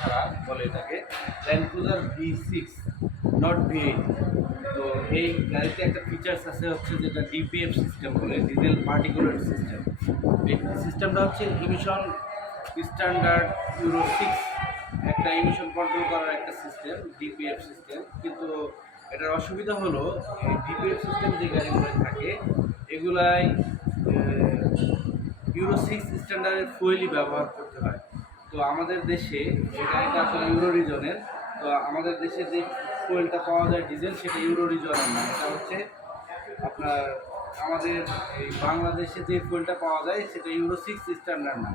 ছাড়া বলে এটাকে land cruiser V6 not V8। তো এই গাড়িতে একটা ফিচার্স আছে হচ্ছে যেটা ডিপিএফ সিস্টেম বলে, ডিজেল পার্টিকুলেট সিস্টেম। এই সিস্টেমটা হচ্ছে ইমিশন স্ট্যান্ডার্ড ইউরো 6 একটা ইমিশন কন্ট্রোল করার একটা সিস্টেম, ডিপিএফ সিস্টেম। কিন্তু এটার অসুবিধা হলো এই ডিপিএফ সিস্টেম যে গাড়িগুলো থাকে এগুলাই ইউরো 6 স্ট্যান্ডার্ডের ফুয়েলই ব্যবহার করতে হয়। তো আমাদের দেশে এটা আসলে ইউরো রিজনের, তো আমাদের দেশে যে ফুয়েলটা পাওয়া যায় ডিজেল সেটা ইউরো রিজনের না, এটা হচ্ছে আপনার আমাদের এই বাংলাদেশে যে ফুয়েলটা পাওয়া যায় সেটা ইউরো 6 স্ট্যান্ডার্ড না।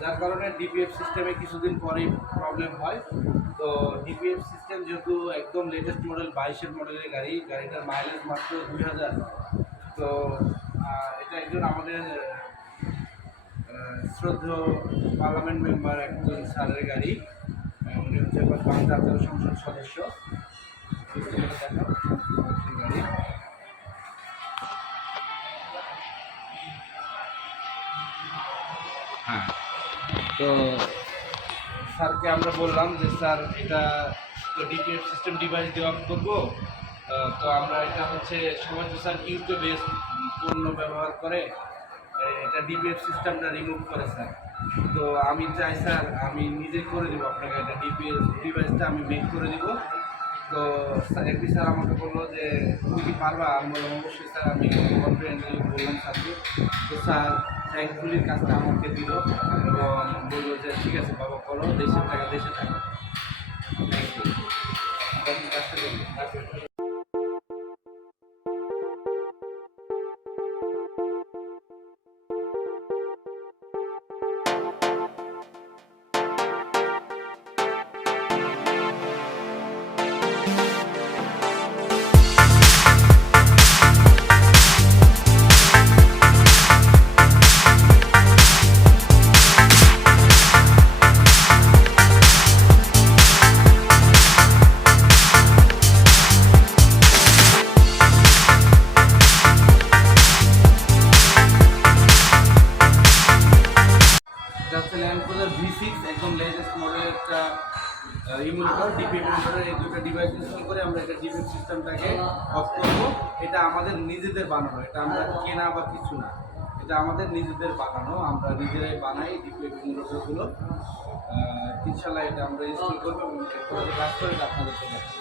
যার কারণে ডিপিএফ সিস্টেমে কিছুদিন পরেই প্রবলেম হয়। তো ডিপিএফ সিস্টেম যেহেতু একদম লেটেস্ট মডেল 22-এর মডেলের গাড়িটার মাইলেজ মাত্র 2000। তো এটা একজন আমাদের শ্রদ্ধেয় পার্লামেন্ট মেম্বার একজন স্যারের গাড়ি, উনি হচ্ছে জাতীয় সংসদ সদস্য গাড়ি। হ্যাঁ, তো স্যারকে আমরা বললাম যে স্যার এটা তো ডিপিএফ সিস্টেম ডিভাইস দেওয়া করবো, তো আমরা এটা হচ্ছে সবাই তো স্যার ইউকে বেস পণ্য ব্যবহার করে এটা ডিপিএফ সিস্টেমটা রিমুভ করে স্যার। তো আমি চাই স্যার আমি নিজে করে দেবো আপনাকে, এটা ডিপিএফ ডিভাইসটা আমি মেক করে দিব। তো স্যার এমপি স্যার আমাকে বললো যে তুমি কি পারবা? আমি বললাম অবশ্যই স্যার, আমি কনফিডেন্টলি বললাম স্যারকে। তো স্যার থ্যাঙ্কফুলির কাজটা আমাকে দিল এবং বললো যে ঠিক আছে বাবা করো, দেশের টাকা দেশে থাকো। Thank you. কাজটা করবো। এটা হচ্ছে ল্যান্ড ক্রুজার V6 একদম লেটেস্ট মডেলের একটা ইমুলেটর ডিপিএফ ইমুলেটর। এই দুটো ডিভাইস ইনস্টল করে আমরা এটা ডিপিএফ সিস্টেমটাকে অফ করবো। এটা আমাদের নিজেদের বানানো, এটা আমরা কেনা বা কিছু না, এটা আমাদের নিজেদের বানানো, আমরা নিজেরাই বানাই ডিপিএফ ইমুলেটরগুলো। ইনশাল্লাহ এটা আমরা ইনস্টল করবো এবং কাজ করে এটা আপনাদেরকে দেখাবো।